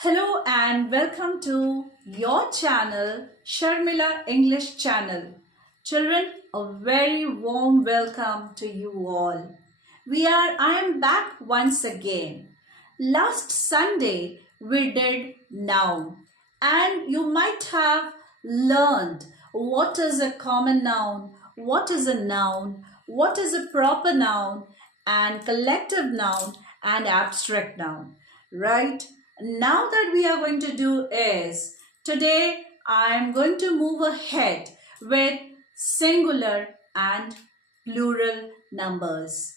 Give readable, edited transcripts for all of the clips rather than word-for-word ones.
Hello and welcome to your channel, Sharmila English channel. Children, a very warm welcome to you all. I am back once again. Last Sunday we did noun and you might have learned what is a common noun, what is a noun, what is a proper noun and collective noun and abstract noun, right? Now that we are going to do is, today I am going to move ahead with singular and plural numbers.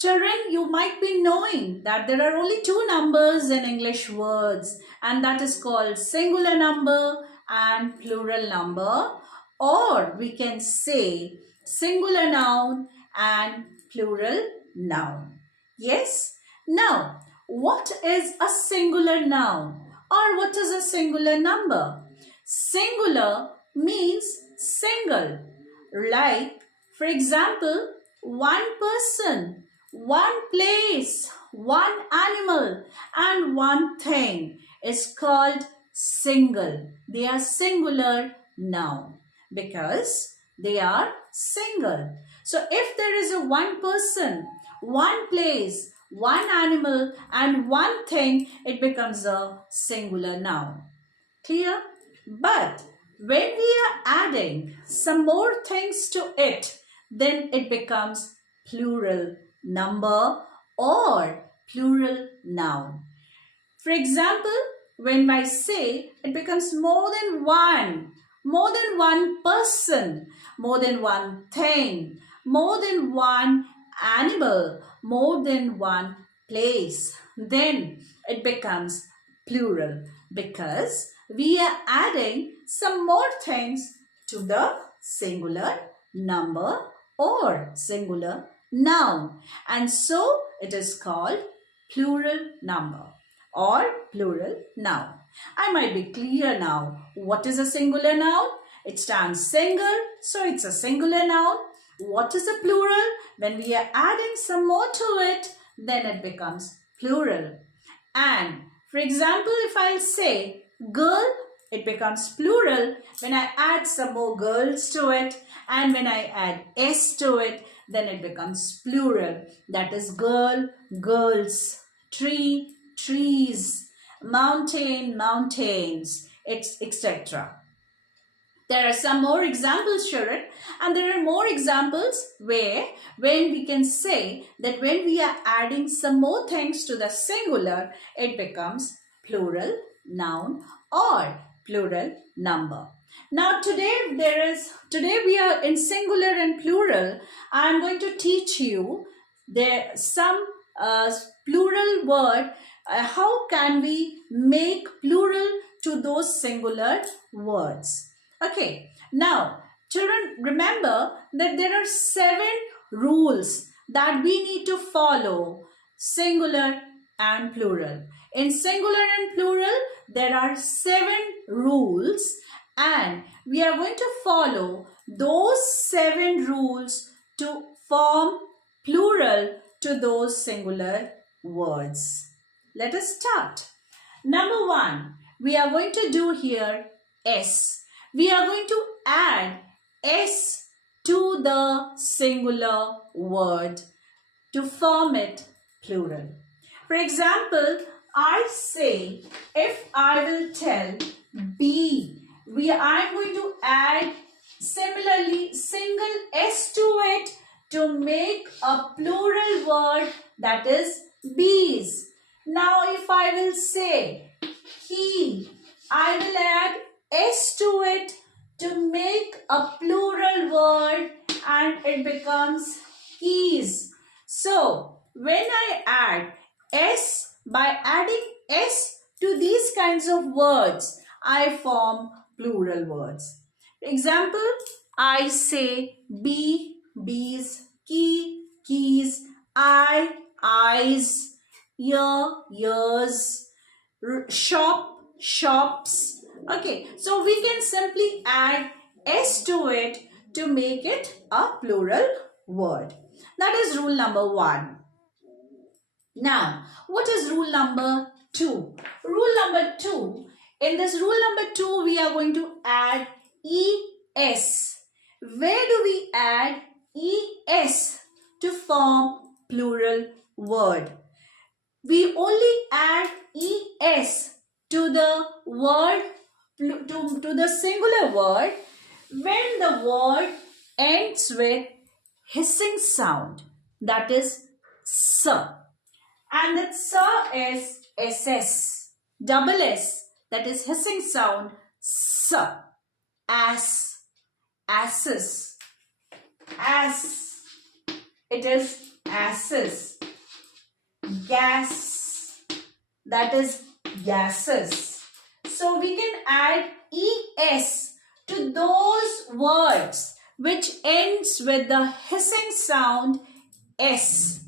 Children, you might be knowing that there are only two numbers in English words, and that is called singular number and plural number, or we can say singular noun and plural noun. Yes? Now, what is a singular noun or what is a singular number? Singular means single. Like, for example, one person, one place, one animal, and one thing is called single. They are singular noun because they are single. So if there is a one person, one place, one animal and one thing, it becomes a singular noun. Clear? But when we are adding some more things to it, then it becomes plural number or plural noun. For example, when I say it becomes more than one person, more than one thing, more than one animal, more than one place, then it becomes plural because we are adding some more things to the singular number or singular noun, and so it is called plural number or plural noun. I might be clear now. What is a singular noun? It stands single, so it's a singular noun. What is a plural? When we are adding some more to it, then it becomes plural. And for example, if I'll say girl, it becomes plural when I add some more girls to it, and when I add s to it, then it becomes plural. That is girl, girls, tree, trees, mountain, mountains, etc. There are some more examples, children, and there are more examples where when we can say that when we are adding some more things to the singular, it becomes plural noun or plural number. Now today we are in singular and plural. I am going to teach you there some plural word. How can we make plural to those singular words? Okay, now children, remember that there are 7 rules that we need to follow, singular and plural. In singular and plural, there are 7 rules and we are going to follow those 7 rules to form plural to those singular words. Let us start. Number 1, we are going to do here S. We are going to add S to the singular word to form it plural. For example, I say, if I will tell B, I am going to add similarly single S to it to make a plural word, that is bees. Now if I will say he, I will add S to it to make a plural word and it becomes keys. So when I add S, by adding S to these kinds of words, I form plural words. Example, I say bee, bees, key, keys, eye, eyes, ear, ears, shop, shops. Okay, so we can simply add S to it to make it a plural word. That is rule number 1. Now, what is rule number 2. Rule number 2. In this rule number 2, we are going to add es. Where do we add es to form plural word? We only add es to the word, to the singular word when the word ends with hissing sound, that is s. And that s is ss, double s, that is hissing sound, s. Ass, asses, ass, it is asses. Gas, that is gases. So we can add es to those words which ends with the hissing sound s.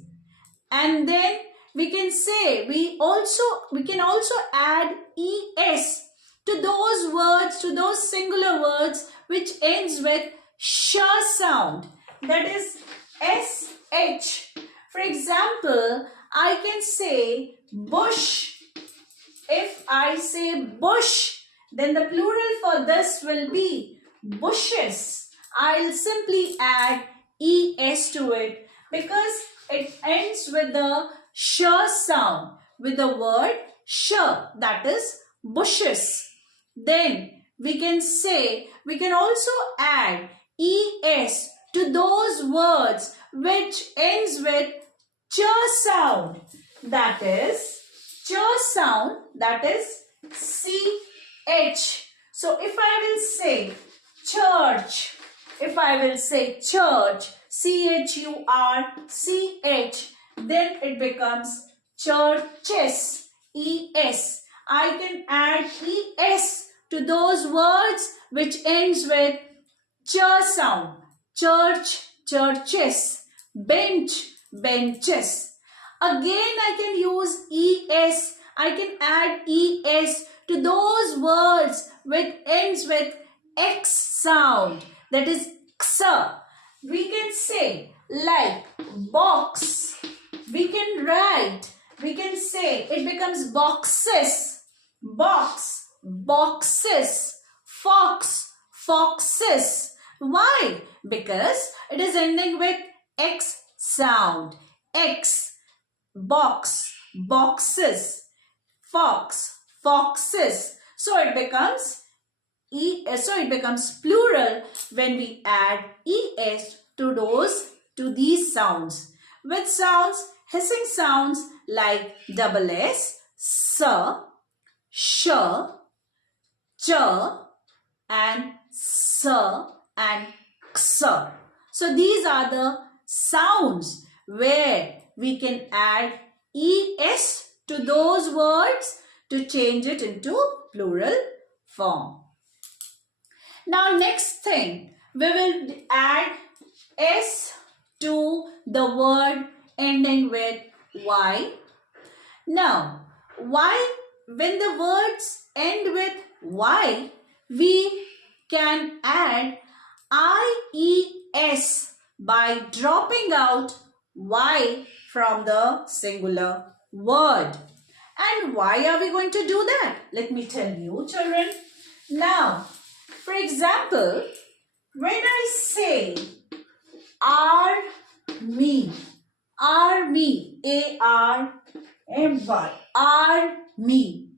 And then we can say we can also add es to those words, to those singular words which ends with sh sound, that is sh. For example, I can say bush. If I say bush, then the plural for this will be bushes. I'll simply add es to it because it ends with the sh sound, with the word sh, that is bushes. Then we can also add es to those words which ends with ch sound, that is ch. So if I will say church, church, then it becomes churches, es. I can add es to those words which ends with ch sound, church, churches, bench, benches. Again, I can use es. I can add es to those words which ends with x sound, that is x. We can say like box. We can write. We can say it becomes boxes, box, boxes, fox, foxes. Why? Because it is ending with x sound. X, box, boxes, fox, foxes. So it becomes plural when we add es to these sounds. With sounds, hissing sounds like double s, sh, ch, and s and x. So these are the sounds where we can add es to those words to change it into plural form. Now next thing, we will add s to the word ending with y. Now, when the words end with y, we can add ies by dropping out y from the singular word. And why are we going to do that? Let me tell you, children. Now, for example, when I say army, army, A-R-M-Y, army,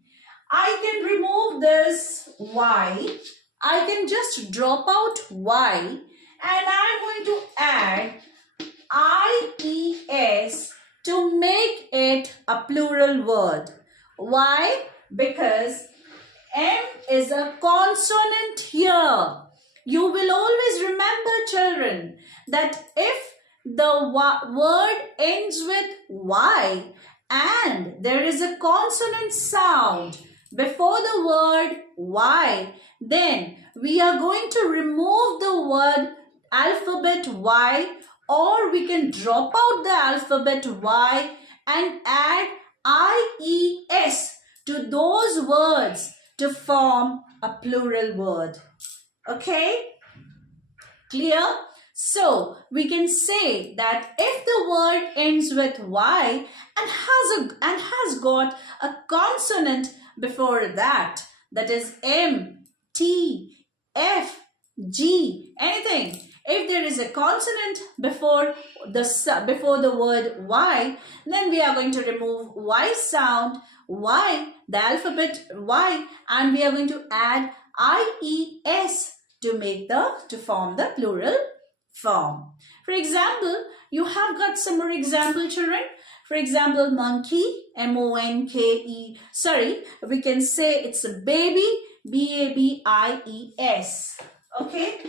I can remove this y. I can just drop out y and I'm going to add ies to make it a plural word. Why? Because M is a consonant here. You will always remember, children, that if the word ends with y and there is a consonant sound before the word y, then we are going to remove the word alphabet y, or we can drop out the alphabet y and add ies to those words to form a plural word. Okay? Clear? So we can say that if the word ends with Y and has got a consonant before that, that is M, T, F, G, anything. If there is a consonant before the word Y, then we are going to remove Y sound, Y, the alphabet Y, and we are going to add IES to form the plural form. For example, you have got some more example, children. For example, monkey, M-O-N-K-E. Sorry, we can say it's a baby, B-A-B-I-E-S. Okay,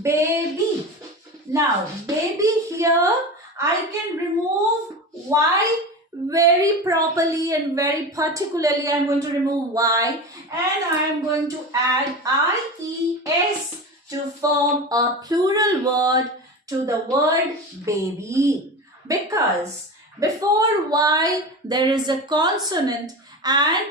baby. Now, baby here, I can remove Y very properly and very particularly. I'm going to remove Y and I'm going to add IES to form a plural word to the word baby, because before Y there is a consonant and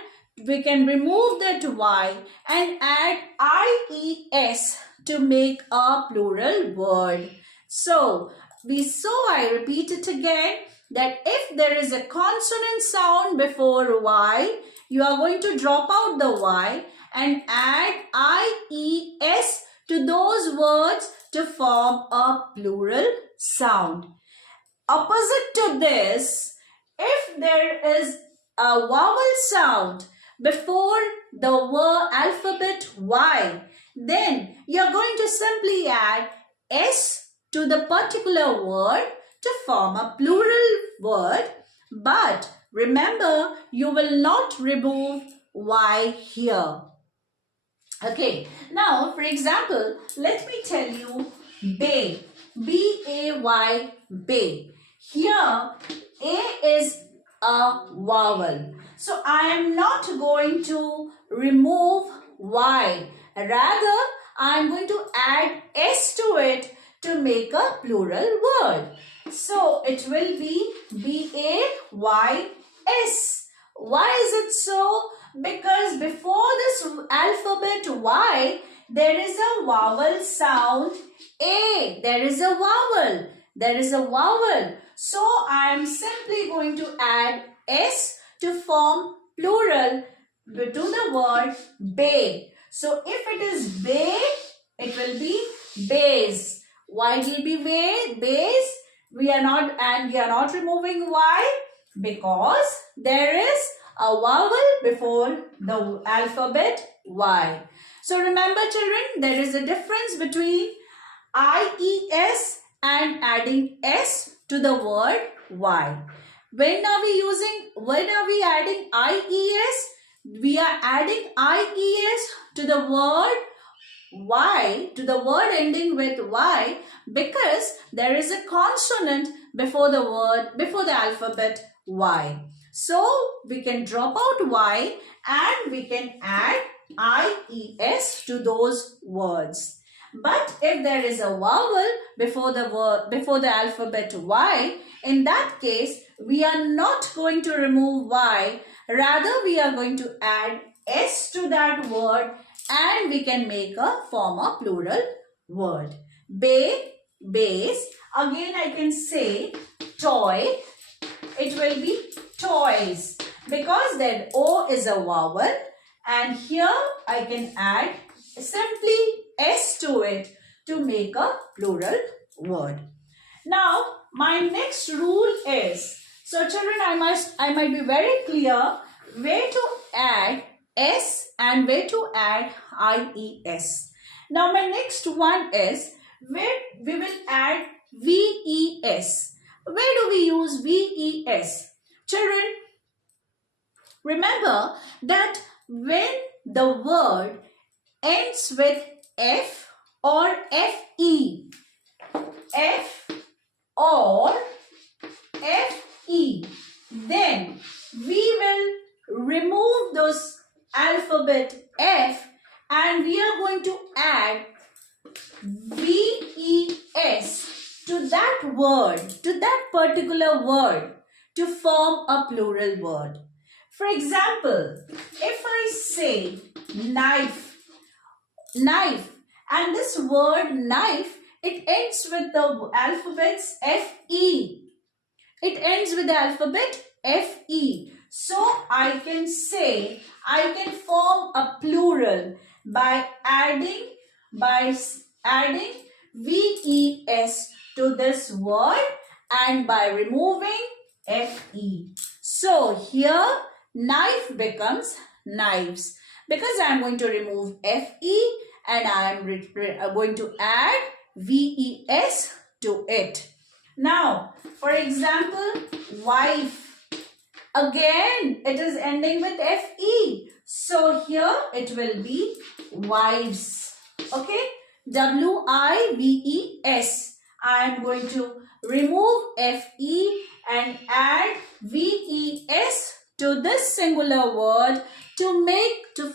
we can remove that Y and add IES to make a plural word. So I repeat it again, that if there is a consonant sound before Y, you are going to drop out the Y and add IES to those words to form a plural sound. Opposite to this, if there is a vowel sound before the word alphabet Y, then you are going to simply add S to the particular word to form a plural word. But remember, you will not remove Y here. Okay, now for example, let me tell you bay, B-A-Y, bay. Here, A is a vowel. So I am not going to remove Y. Rather, I am going to add S to it to make a plural word. So it will be B-A-Y-S. Why is it so? Because before this alphabet Y, there is a vowel sound A. There is a vowel. There is a vowel. So I am simply going to add S to form plural to the word bay. So if it is bay, it will be bays. Why will be bays? We are not removing Y because there is a vowel before the alphabet Y. So remember, children, there is a difference between IES and adding S to the word Y. When are we adding IES? We are adding IES to the word Y, to the word ending with Y, because there is a consonant before the alphabet Y. So we can drop out Y and we can add IES to those words. But if there is a vowel before the alphabet Y, in that case we are not going to remove Y. Rather, we are going to add S to that word and we can form a plural word. Bay, bays. Again I can say toy. It will be toys, because then O is a vowel and here I can add simply S to it to make a plural word. Now my next rule is, so children, I might be very clear where to add S and where to add IES. Now my next one is where we will add VES. Where do we use VES? Children, remember that when the word ends with F or FE, F or FE, then we will remove those alphabet F and we are going to add VES to that word, to that particular word to form a plural word. For example, if I say knife, and this word knife It ends with the alphabets F-E. It ends with the alphabet F-E. So I can say, I can form a plural by adding V-E-S to this word and by removing F-E. So here knife becomes knives because I am going to remove F-E and I am going to add V-E-S to it. Now, for example, wife. Again, it is ending with F-E. So here it will be wives. Okay? W-I-V-E-S. I am going to remove F-E and add V-E-S to this singular word to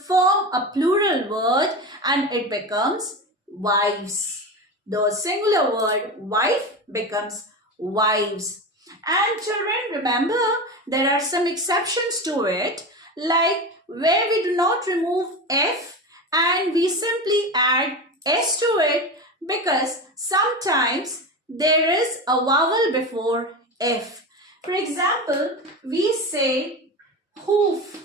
form a plural word, and it becomes wives. The singular word wife becomes wives. And children, remember, there are some exceptions to it, like where we do not remove F and we simply add S to it, because sometimes there is a vowel before F. For example, we say hoof.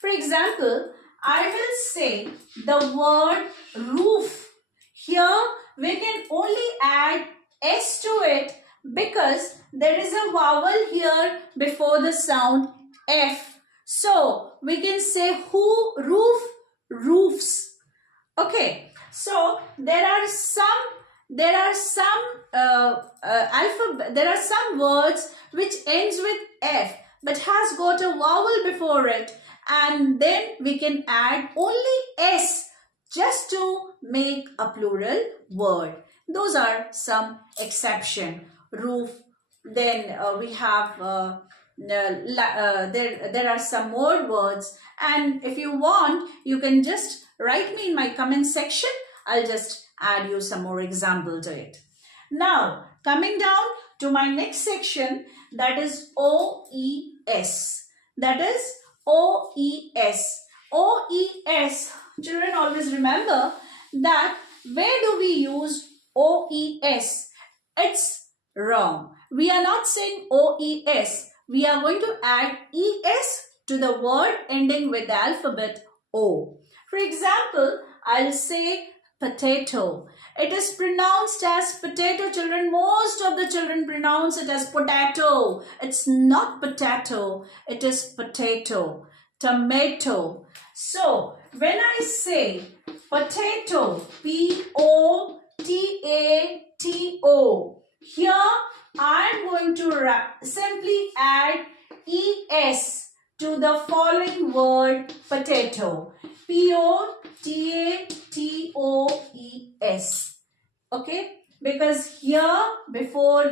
For example, I will say the word roof. Here we can only add S to it because there is a vowel here before the sound F. So we can say roof, roofs. Okay, so there are some words which ends with F but has got a vowel before it, and then we can add only S just to make a plural word. Those are some exception. Roof. Then we have there are some more words, and if you want, you can just write me in my comment section. I'll just add you some more example to it. Now, coming down to my next section, that is OES. That is OES. OES. Children, always remember that where do we use OES? It's wrong. We are not saying OES. We are going to add ES to the word ending with the alphabet O. For example, I'll say potato. It is pronounced as potato, children. Most of the children pronounce it as potato. It's not potato. It is potato. Tomato. So, when I say potato, P-O-T-A-T-O, here I am going to simply add ES to the following word potato. P-O-T-A-T-O-E-S. Okay, because here before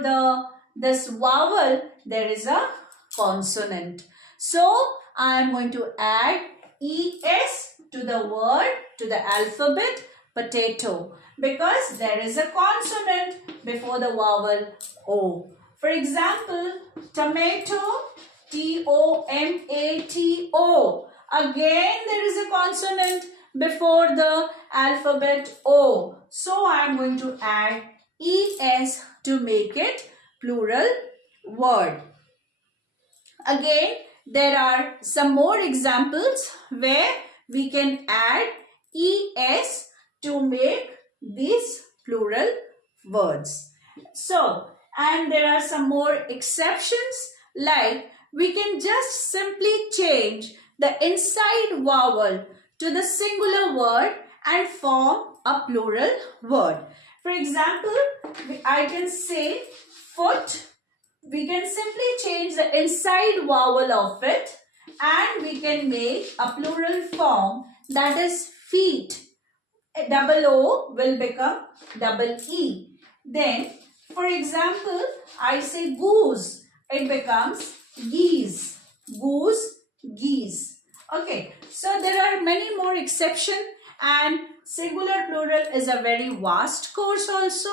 this vowel there is a consonant. So I am going to add ES to the word, to the alphabet potato, because there is a consonant before the vowel O. For example, tomato, T-O-M-A-T-O. Again, there is a consonant before the alphabet O. So, I am going to add ES to make it plural word. Again, there are some more examples where we can add ES to make these plural words. So, and there are some more exceptions, like we can just simply change the inside vowel to the singular word and form a plural word. For example, I can say foot. We can simply change the inside vowel of it and we can make a plural form, that is feet. Double O will become double E. Then, for example, I say goose. It becomes geese. Goose, geese. Okay, so there are many more exceptions, and singular plural is a very vast course also.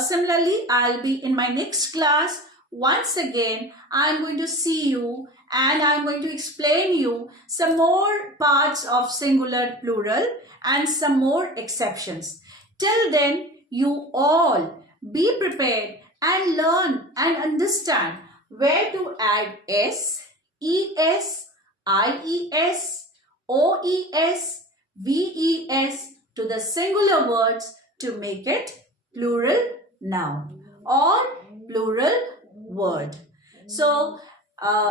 Similarly, I'll be in my next class. Once again, I'm going to see you and I'm going to explain you some more parts of singular, plural and some more exceptions. Till then, you all be prepared and learn and understand where to add s, es, ies, oes, ves to the singular words to make it plural noun or plural word. So,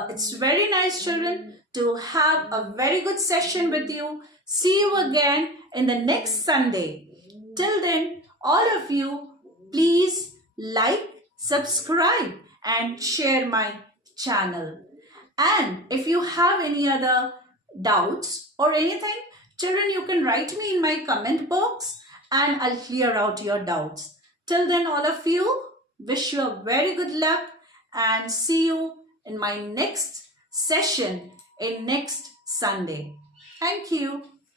it's very nice, children, to have a very good session with you. See you again in the next Sunday. Till then, all of you, please like, subscribe and share my channel. And if you have any other doubts or anything, children, you can write me in my comment box and I'll clear out your doubts. Till then, all of you, wish you a very good luck and see you in my next session in next Sunday. Thank you.